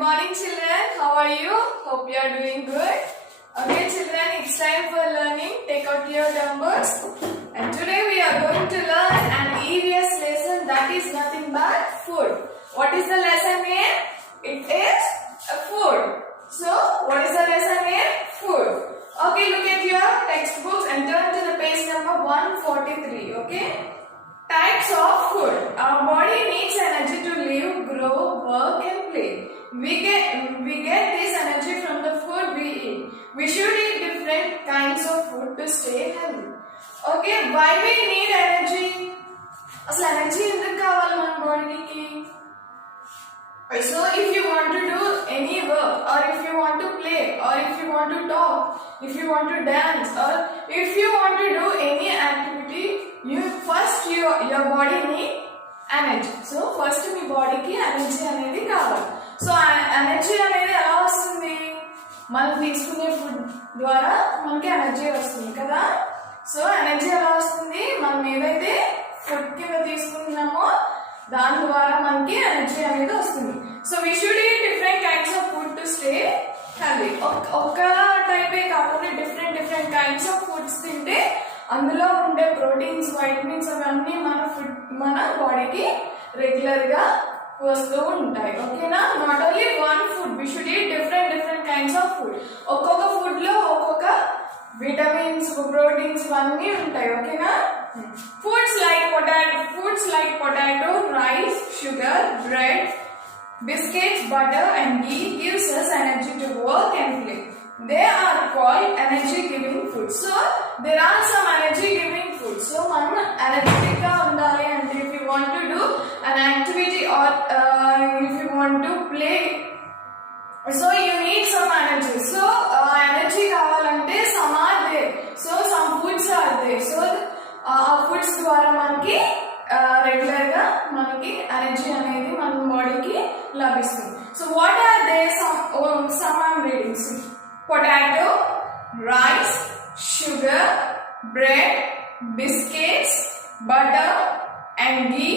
morning children, how are you? Hope you are doing good. Okay children, it's time for learning. Take out your numbers. And today we are going to learn an EVS lesson that is nothing but food. What is the lesson name? It is food. So what is the lesson name? Food. Okay, look at your textbooks and turn to the page number 143. Okay. Types of food. Our body needs energy to live, grow, work and play. We get this energy from the food we eat. We should eat different kinds of food to stay healthy. Okay, why we need energy? Asla energy enduku kavali mana body ki? So if you want to do any work, or if you want to play, or if you want to talk, if you want to dance, or if you want to do any activity, your body need energy. So first మీ బాడీకి ఎనర్జీ అనేది కావాలి. So energy అనేది ఎలా వస్తుంది? మనం తీసుకునే ఫుడ్ ద్వారా మనకి ఎనర్జీ వస్తుంది కదా. సో ఎనర్జీ ఎలా వస్తుంది? మనం ఏదైతే ఫుడ్ కింద తీసుకుంటున్నామో దాని ద్వారా మనకి ఎనర్జీ అనేది వస్తుంది. So we should eat different kinds of food to stay healthy. ఒక టైపే కాకుండా డిఫరెంట్ కైండ్స్ ఆఫ్ ఫుడ్స్ తింటే అందులో ఉండే ప్రోటీన్స్, వైటమిన్స్ అవన్నీ మన బాడీకి రెగ్యులర్ గా వస్తూ ఉంటాయి. ఓకేనా? Not only one food, we should eat different kinds of food. ఒక్కొక్క ఫుడ్ లో ఒక్కొక్క విటమిన్స్, ప్రోటీన్స్ అన్నీ ఉంటాయి. ఓకేనా? Foods like potato, rice, sugar, bread, biscuits, butter and ghee gives us energy to work and play. They are called energy giving foods. So there are some energy giving foods. So మనం energetic గా ఉండాలి అంటే if you want to do an activity or if you want to play, so you need some energy. So energy కావాలంటే some are there. So some foods are there. So foods ద్వారా మనకి రెగ్యులర్ గా మనకి ఎనర్జీ అనేది మన బాడీకి లభిస్తుంది. So what are they? Some I'm reading. Potato, rice, sugar, bread, biscuits, butter and ghee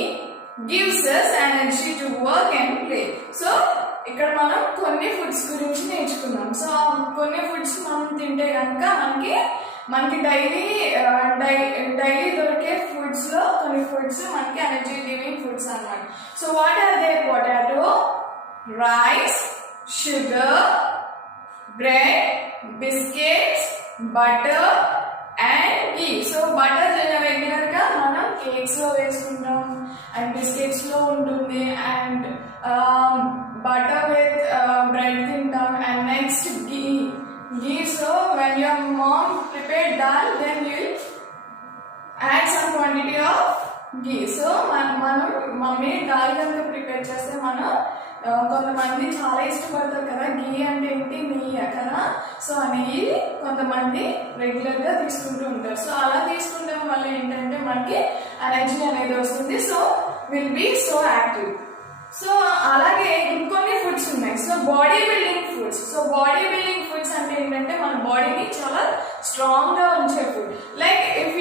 gives us energy to work and play. So ఇక్కడ మనం కొన్ని ఫుడ్స్ గురించి నేర్చుకున్నాం. సో కొన్ని ఫుడ్స్ మనం తింటే కనుక మనకి డైలీ దొరికే ఫుడ్స్ లో కొన్ని ఫుడ్స్ మనకి ఎనర్జీ గివింగ్ ఫుడ్స్ అన్నమాట. So what are they? Potato, rice, sugar, bread, biscuits, butter and ghee. So butter regular గా మనం కేక్స్ లో వేసుకుంటాం అండ్ బిస్కెట్స్ లో ఉంటుంది అండ్ బటర్ విత్ బ్రెడ్ తింటాం and next ghee. So when your mom prepared dal, then you will add some quantity of ghee. So మనం మమ్మీ దాల్ కనుక ప్రిపేర్ చేస్తే మనం కొంతమంది చాలా ఇష్టపడతారు కదా. ఘీ అంటే ఏంటి? నెయ్యి కదా. సో ఆ నెయ్యి కొంతమంది రెగ్యులర్ గా తీసుకుంటూ ఉంటారు. సో అలా తీసుకుంటాం వల్ల ఏంటంటే మనకి ఎనర్జీ అనేది వస్తుంది. So will be so active. So అలాగే ఇంకొన్ని ఫుడ్స్ ఉన్నాయి. So body building foods. So body building foods అంటే ఏంటంటే మన బాడీని చాలా స్ట్రాంగ్ గా ఉంచే ఫుడ్. లైక్ ఇఫ్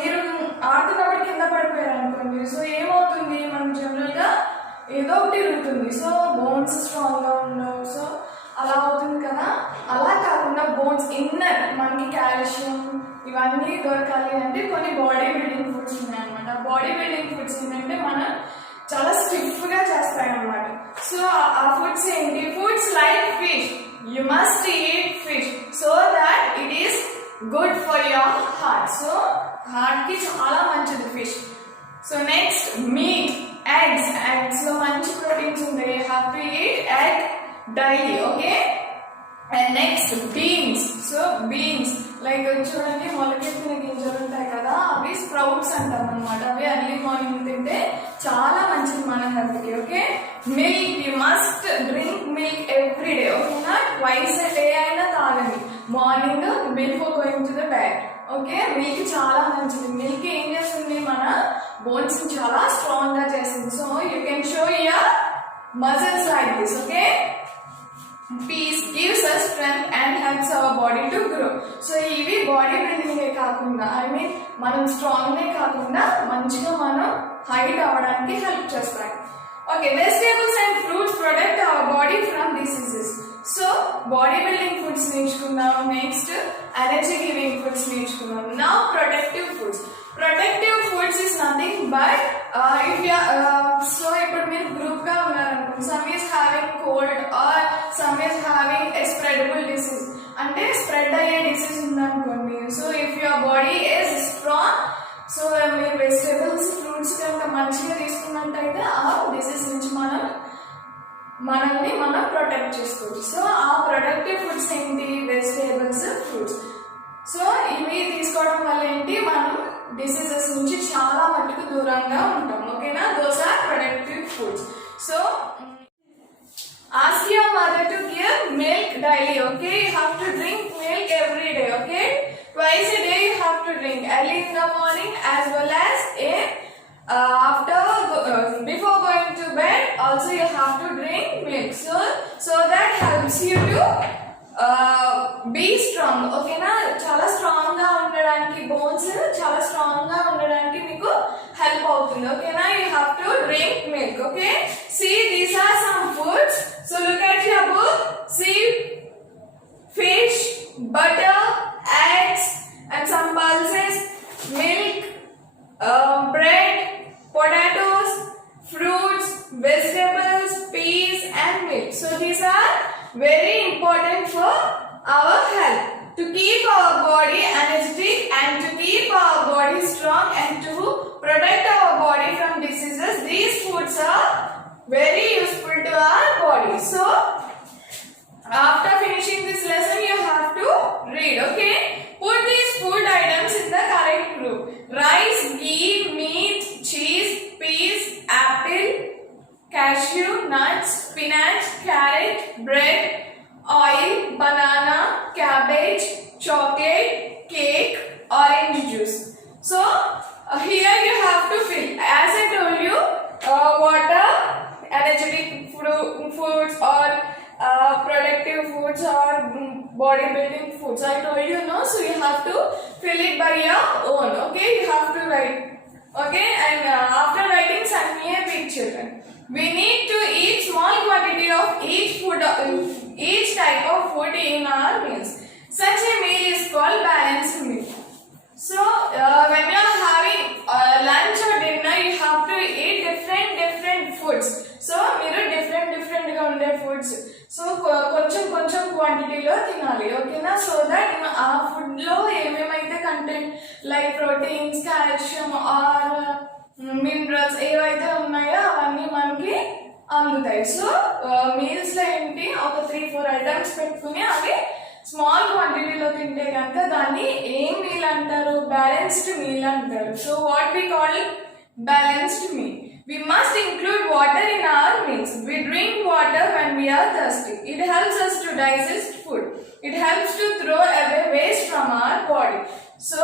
మీరు ఆడుతున్నప్పుడు కింద పడిపోయారు అనుకోండి, సో ఏమవుతుంది? మనకు జనరల్ గా ఏదో ఒకటి ఇరుగుతుంది. సో బోన్స్ స్ట్రాంగ్ గా ఉండవు. సో అలా అవుతుంది కదా. అలా కాకుండా బోన్స్ ఇన్నర్ మనకి కాల్షియం ఇవన్నీ దొరకాలి అంటే కొన్ని బాడీ బిల్డింగ్ ఫుడ్స్ ఉన్నాయి అనమాట. బాడీ బిల్డింగ్ ఫుడ్స్ ఏంటంటే మనం చాలా స్టిఫ్ గా చేస్తాయి అన్నమాట. సో ఆ ఫుడ్స్ ఏంటి? Foods like fish. You must eat fish so that it is good for your heart. So heart కి చాలా మంచిది fish. So next meet, eggs లో మంచి ప్రోటీన్స్ ఉంటాయి. You have to eat egg daily. Okay. And next beans. So beans like చూడండి, మొలకెత్తిన గింజలు ఉంటాయి కదా, అవి స్ప్రౌట్స్ అంటాం అనమాట. అవి ఎర్లీ మార్నింగ్ తింటే చాలా మంచిది మన హెల్త్ కి. Okay. Milk, you must drink milk every day. ఓకేనా? ట్వైస్ ఎ డే అయినా తాగండి, morning before going to the bed. Okay. Milk చాలా మంచిది. మిల్క్ ఏం చేస్తుంది? మన బోన్స్ చాలా స్ట్రాంగ్ గా చేస్తుంది. So you can show your muscles like this. Okay. Peace gives us strength and helps our body to grow. So ఇవి బాడీ బిల్డింగ్ కాకుండా మనం స్ట్రాంగ్ నే కాకుండా మంచిగా మనం హైట్ అవ్వడానికి హెల్ప్ చేస్తాయి. Okay, vegetables and fruits protect our body from energy giving foods నేర్చుకున్నాం. Now protective foods. Protective foods is nothing but if you so ఇప్పుడు మీరు గ్రూప్ గా ఉన్నారనుకోండి, some is having cold or some is having a spreadable disease, అంటే స్ప్రెడ్ అయ్యే డిసీజ్ ఉందనుకోండి. So if your body is strong, so మీరు vegetables fruits కనుక మంచిగా తీసుకున్నట్టయితే ఆ డిసీజ్ నుంచి మనల్ని మనం ప్రొటెక్ట్ చేసుకోవచ్చు. సో ఆ ప్రొటెక్టివ్ ఫుడ్స్ ఏంటి? Vegetables, fruits. సో ఇవి తీసుకోవడం వల్ల ఏంటి, మనం డిసీజెస్ నుంచి చాలా మట్టుకు దూరంగా ఉంటాం. ఓకేనా? Those are protective foods. So ask your mother to give milk daily. Okay, you have to drink milk every day. Okay, twice a day you have to drink, early in the morning as well as before going to bed also you have to drink milk. So that helps you to be strong. Okay na? Chala strong ga undadaniki, bones chala strong ga undadaniki meeku help avutundi. Okay na? You have to drink milk. Okay, see, these are some foods. So look at your book. See, fish, butter, eggs and some pulses, milk, bread, potatoes, fruits, vegetables, peas and milk. So these are very important for our health, to keep our body energetic and to keep our body strong and to protect our body from diseases. These foods are very useful to our body. So after finishing this lesson you have to read. Okay, put these food items in the correct group. Rice, ghee, meat, cheese, peas, apple, cashew, nuts, spinach, carrot, bread, oil, banana, cabbage, chocolate, cake, orange juice. So here you have to fill, as I told you, water, energetic foods or protective foods or bodybuilding foods. I told you, no? So you have to fill it by your own. Okay, you have to write. Okay, and after writing, send me a picture. We need to eat small quantity of each type of food in our meals. Such a meal is called balanced meal. So when you are having lunch or dinner, you have to eat different foods. So మీరు different గా ఉండే foods, so కొంచెం క్వాంటిటీలో తినాలి. ఓకేనా? So that ఆ food లో ఏమేమైతే content like proteins, calcium or minerals ఏవైతే ఉన్నాయో అవన్నీ మనకి అందుతాయి. సో మీల్స్ లో ఏంటి, ఒక 3-4 ఐటమ్స్ పెట్టుకుని అవి స్మాల్ క్వాంటిటీలో తింటే కనుక దాన్ని ఏం మీల్ అంటారు? బ్యాలెన్స్డ్ మీల్ అంటారు. So what we call balanced meal. We must include water in our meals. We drink water when we are thirsty. It helps us to digest food. It helps to throw away waste from our body. So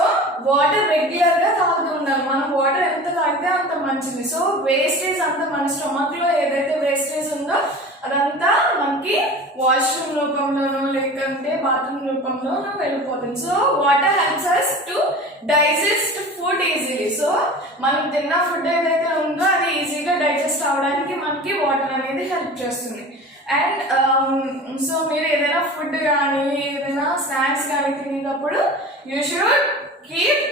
water regular గా తాగుతూ ఉండాలి. మనం వాటర్ ఎంత తాగితే అంత మంచిది. So wastage అంతా మన స్టమక్ లో ఏదైతే వేస్టేజ్ ఉందో అదంతా మనకి వాష్రూమ్ రూపంలోనో లేకంటే బాత్రూమ్ రూపంలోనో వెళ్ళిపోతుంది. So water helps us to digest food easily. So మనం తిన్న ఫుడ్ ఏదైతే ఉందో అది ఈజీగా డైజెస్ట్ అవడానికి మనకి వాటర్ అనేది హెల్ప్ చేస్తుంది. అండ్ సో మీరు ఏదైనా ఫుడ్ కానీ ఏదైనా స్నాక్స్ కానీ తినేటప్పుడు you should keep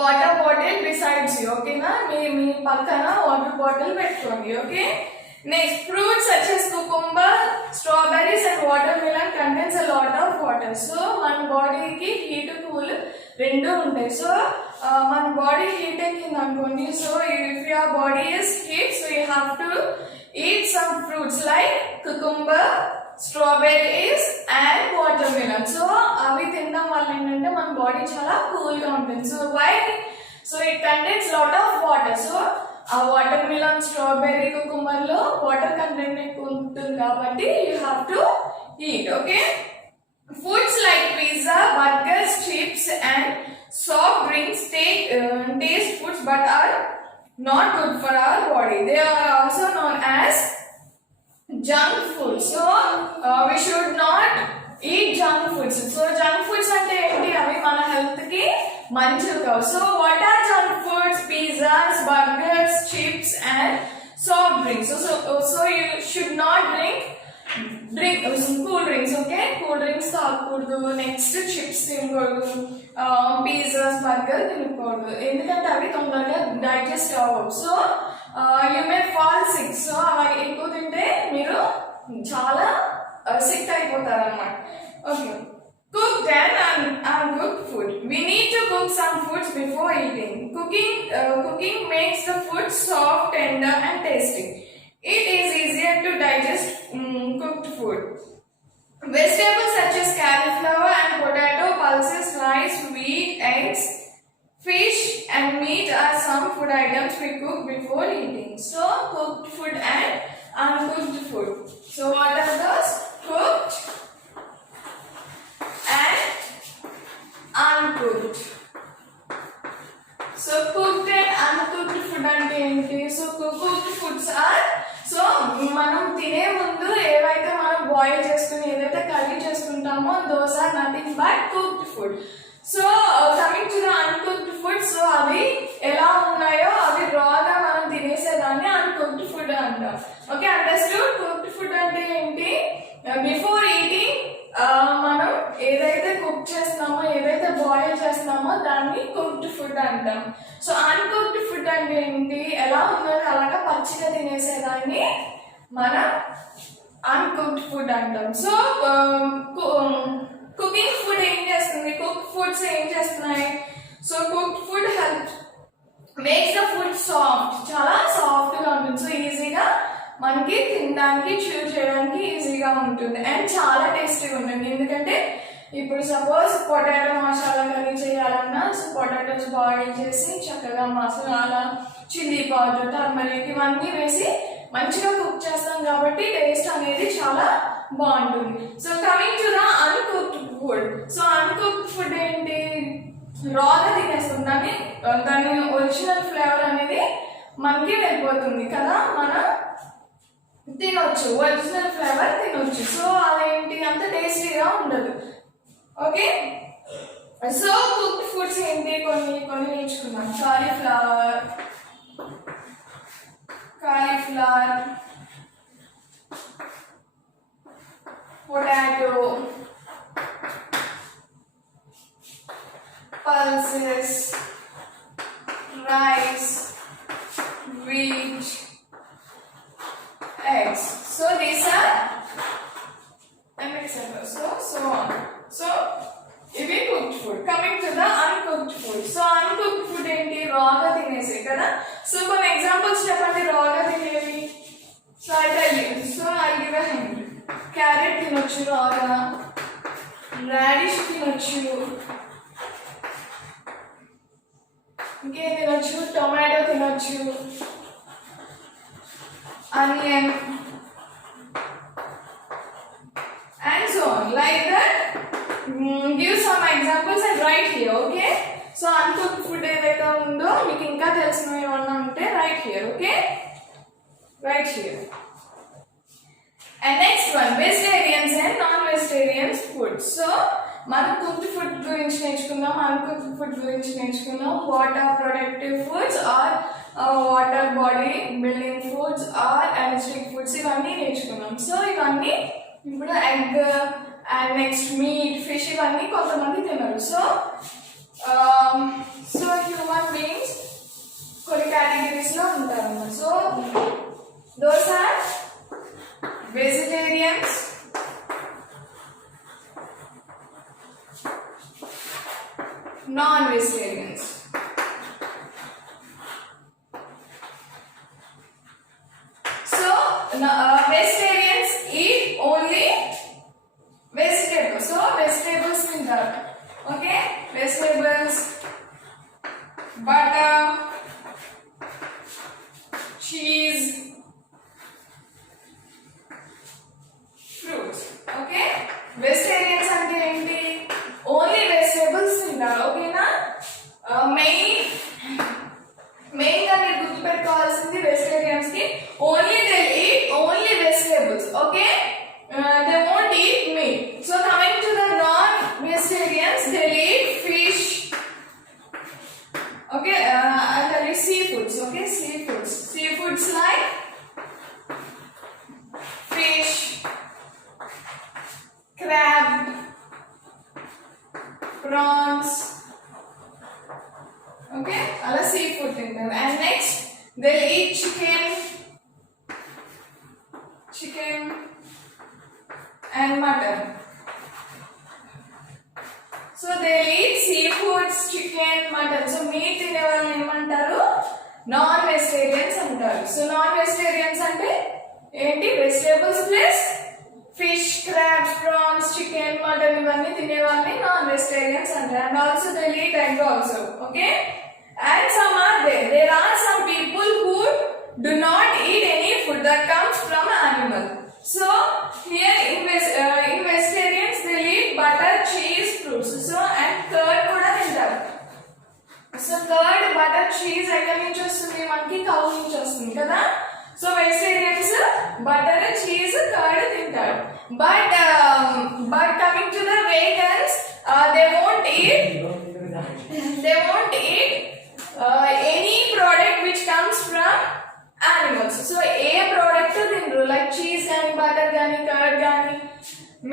water bottle besides you. ఓకేనా? మీ పక్కన వాటర్ బాటిల్ పెట్టుకోండి. Okay, next, fruits such as cucumber, strawberries and watermelon contains a lot of water. So మన బాడీకి హీట్ కూల్ రెండు ఉంటాయి. సో మన బాడీ హీట్ ఎక్కింది అనుకోండి, so if your body is heat, so you have to eat some fruits like cucumber, strawberries and watermelon. So అవి తినడం వల్ల ఏంటంటే మన బాడీ చాలా కూల్ గా ఉంటుంది. So why? So it contains lot of water. So ఆ వాటర్ మిలన్, స్ట్రాబెర్రీ, కుకుంబర్ లో వాటర్ కంటెంట్ ఎక్కువ ఉంటుంది కాబట్టి you have to eat. Okay, foods like pizza, burgers, chips and soft drinks taste foods but are not good for our body. They are also known as junk food. So we should not eat junk foods. So junk foods అంటే ఏంటి? అవి మన హెల్త్ కి మంచిది కావు. So what are junk foods? Pizzas, burgers, chips and soft drinks. So you should not drink cool drinks okay cool drinks తాగకూడదు next chips తినకూడదు pizzas burger తినకూడదు ఎందుకంటే అవి తొందరగా డైజెస్ట్ అవ్వవు so you may fall sick so అవి ఎక్కువ తింటే మీరు చాలా సిక్ అయిపోతారు అన్నమాట okay cooked and uncooked food. We need to cook some foods before eating. Cooking makes the food soft, tender and tasty. It is easier to digest cooked food. Vegetables such as cauliflower and potato, pulses, rice, wheat, eggs, fish and meat are some food items we cook before eating. So cooked food and uncooked food. So what are those? Cooked and uncooked. So cooked and uncooked food అంటే ఏంటి so cooked foods are so మనం తినే ముందు ఏవైతే మనం బాయిల్ చేసుకుని ఏదైతే కర్రీ చేసుకుంటామో those are nothing but cooked food. So coming to the uncooked food so అవి ఎలా ఉన్నాయో అవి రాగా మనం తినేసేదాన్ని అన్కుక్డ్ ఫుడ్ అంటాం ఓకే అండర్స్టూడ్ కుక్డ్ ఫుడ్ అంటే ఏంటి బిఫోర్ ఈటింగ్ మనం ఏదైతే కుక్ చేస్తామో ఏదైతే బాయిల్ చేస్తామో దాన్ని కుక్డ్ ఫుడ్ అంటాం సో అన్కుక్డ్ ఫుడ్ అంటే ఏంటి ఎలా ఉన్నది అలాగా పచ్చిగా తినేసేదాన్ని మనం అన్కుక్డ్ ఫుడ్ అంటాం సో కుకింగ్ ఫుడ్ ఏం చేస్తుంది కుక్ ఫుడ్స్ ఏం చేస్తున్నాయి so cooked food help makes the food soft చాలా సాఫ్ట్ గా ఉంటుంది సో ఈజీగా మనకి తినడానికి చూ చేయడానికి ఈజీగా ఉంటుంది అండ్ చాలా టేస్టీగా ఉంటుంది ఎందుకంటే ఇప్పుడు సపోజ్ పొటాటో మసాలా కర్రీ చేయాలన్నా సో పొటాటోస్ బాయిల్ చేసి చక్కగా మసాలా చిల్లీ పౌడర్ టర్మరిక్ ఇవన్నీ వేసి మంచిగా కుక్ చేస్తాం కాబట్టి టేస్ట్ అనేది చాలా బాగుంటుంది so coming to the uncooked food so uncooked food ఏంటి రాగా తినేస్తుంది దాని ఒరిజినల్ ఫ్లేవర్ అనేది మనకి వెళ్ళిపోతుంది కదా మనం తినొచ్చు ఒరిజినల్ ఫ్లేవర్ తినొచ్చు సో అదేంటి అంత టేస్టీగా ఉండదు ఓకే సో కుక్డ్ ఫుడ్స్ ఏంటి కొన్ని నేర్చుకున్నాం cauliflower potato pulses rice wheat eggs so these are and etc so on so ఇవి cooked food coming to the uncooked food so uncooked food ఏంటి రాగా తినేసే కదా సో కొన్ని ఎగ్జాంపుల్స్ చెప్పండి రాగా తినేవి so I tell you so I'll give a hint carrot తినొచ్చు రాగా రాడిష్ తినొచ్చు ఇంకేం తినొచ్చు టొమాటో తినొచ్చు onion and so on like that give some examples and write here okay so uncooked food ఏదైతే ఉందో మీకు ఇంకా తెలిసినవి ఏమన్నా ఉంటే write here okay write here and next one vegetarians and non-vegetarians food so మనం కుక్డ్ ఫుడ్ గురించి నేర్చుకుందాం అన్కుక్డ్ ఫుడ్ గురించి నేర్చుకుందాం what are productive foods or what are body building foods or energetic foods ఇవన్నీ నేర్చుకున్నాం సో ఇవన్నీ ఇప్పుడు egg and next meat fish ఇవన్నీ కొంతమంది తినరు సో సో హ్యూమన్ బీయింగ్స్ కొన్ని కేటగిరీస్ లో ఉంటారు so those are vegetarians non-vegetarians so vegetarians eat only vegetables so vegetables తింటారు okay vegetables butter cheese fruits okay vegetarians అంటే ఏంటి ఓన్లీ వెజిటేబుల్స్ తింటారు ఓకేనా మెయిన్ గా మీరు గుర్తుపెట్టుకోవాల్సింది వెజిటేరియన్స్ కి only they eat only vegetables okay they won't eat meat so coming to the non vegetarians they eat fish okay chicken and mutton. So they eat seafoods, chicken, mutton. So meat తినే వాళ్ళని ఏమంటారు? Non vegetarians అంటారు. So non vegetarians అంటే ఏంటి? Vegetables plus fish, crabs, prawns, chicken, mutton ఇవన్నీ తినే వాళ్ళని non vegetarians అంటారు. And also they eat egg also. Okay. And some are there. There are some people who do not eat any food that comes from animal. So here in vegetarians they eat butter, cheese, fruits. So and curd kuda tintaru. So curd, butter, cheese ఎక్కడి నుంచి వస్తుంది? మనకి కౌ నుంచి వస్తుంది కదా. So vegetarians butter, cheese, curd తింటారు. But coming to the vegans, they won't eat any product which comes from animals. So a product తినరు, like cheese గాని, butter గాని, curd గాని,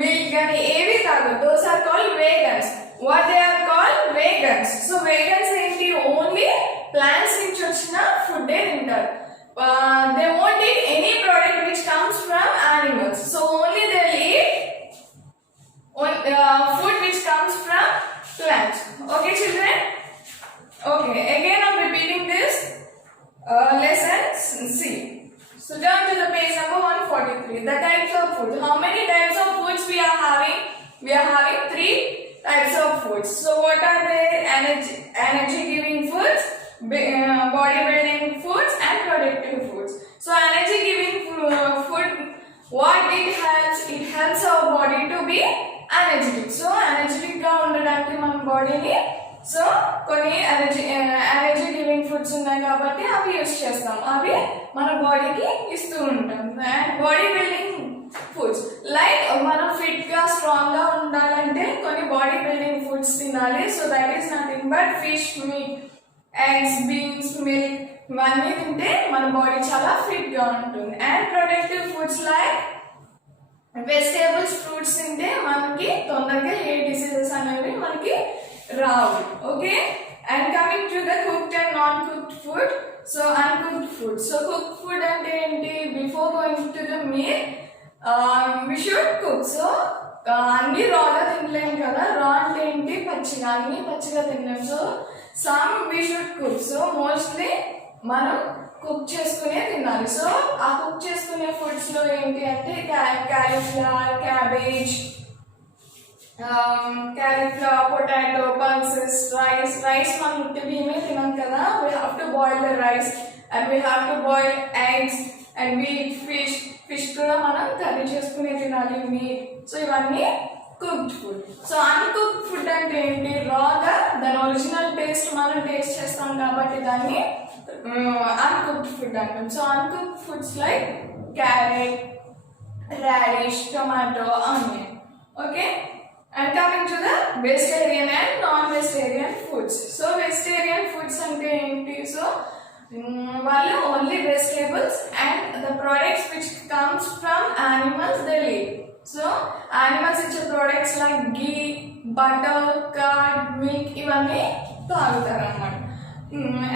milk గాని ఏవి కాదు. Those are called vegans. What they are called? Vegans. So vegans ఏంటి? Only plants నుంచి వచ్చిన food ఏ తింటారు. They won't eat any product which comes from animals. So only they'll eat food which comes from plants. Okay, children? Okay, again I'm repeating this lesson. See. So turn to the page number 143. The types of food. How many types of foods we are having? We are having 3 types of foods. So what are they? Energy giving foods, body building foods and productive foods. So energy giving food, what it helps? It helps our body to be energetic. So energetic ga undadaniki mana body ni so కొన్ని energy giving foods ఉన్నాయి కాబట్టి అవి యూస్ చేస్తాం, అవి మన బాడీకి ఇస్తూ ఉంటాం. And body building foods like మనం ఫిట్ గా స్ట్రాంగ్ గా ఉండాలంటే కొన్ని బాడీ బిల్డింగ్ ఫుడ్స్ తినాలి. So that is nothing but fish, meat, eggs, beans, milk ఇవన్నీ తింటే మన బాడీ చాలా ఫిట్ గా ఉంటుంది. And productive foods like vegetables, fruits తింటే మనకి తొందరగా ఏ డిసీజెస్ అనేవి మనకి రావు. Okay. And coming to the cooked and non cooked food. So uncooked food. So cooked food అంటే ఏంటి? Before going to the meal we should cook. So అన్ని రాగా తినలేము కదా. రా అంటే ఏంటి? పచ్చిగా, అన్ని పచ్చిగా తినలేము. So some we should cook. So mostly మనం కుక్ చేసుకునే తినాలి. సో ఆ కుక్ చేసుకునే ఫుడ్స్ లో ఏంటి అంటే cauliflower, cabbage, potato, pulses, rice మనం ఉట్టి బియ్యమే తినాం కదా. We have to boil the rice and we have to boil eggs and meet, fish కూడా మనం కర్రీ చేసుకునే తినాలి, మీట్. సో ఇవన్నీ cooked food. So uncooked food అంటే ఏంటి? రాగా దాని ఒరిజినల్ టేస్ట్ మనం టేస్ట్ చేస్తాం కాబట్టి దాన్ని అన్కుక్డ్ ఫుడ్ అంటాం. So uncooked foods like carrot, radish, tomato, onion. Okay. And coming to the vegetarian and non-vegetarian foods. So vegetarian foods ante enti? So వాళ్ళు only vegetables and the products which comes from animals they eat. So animals ఇచ్చే products like ghee, butter, curd, milk ఇవన్నీ తాగుతారు అన్నమాట.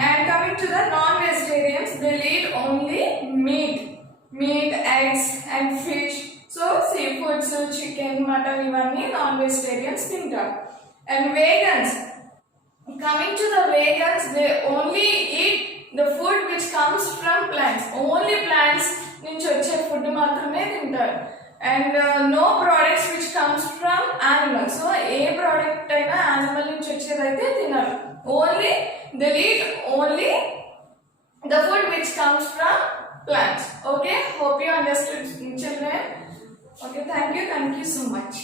And coming to the non-vegetarians, they eat only meat, eggs and fish. So seafoods, chicken, mutton ఇవన్నీ non vegetarians తింటారు. And vegans, coming to the vegans, they only eat the food which comes from plants. Only plants నుంచి వచ్చే ఫుడ్ మాత్రమే తింటారు. And no products which comes from animals. So ఏ ప్రోడక్ట్ అయినా యానిమల్ నుంచి వచ్చేదైతే తినరు. Only they eat only the food which comes from plants. Okay, hope you understood, children. Okay, thank you so much.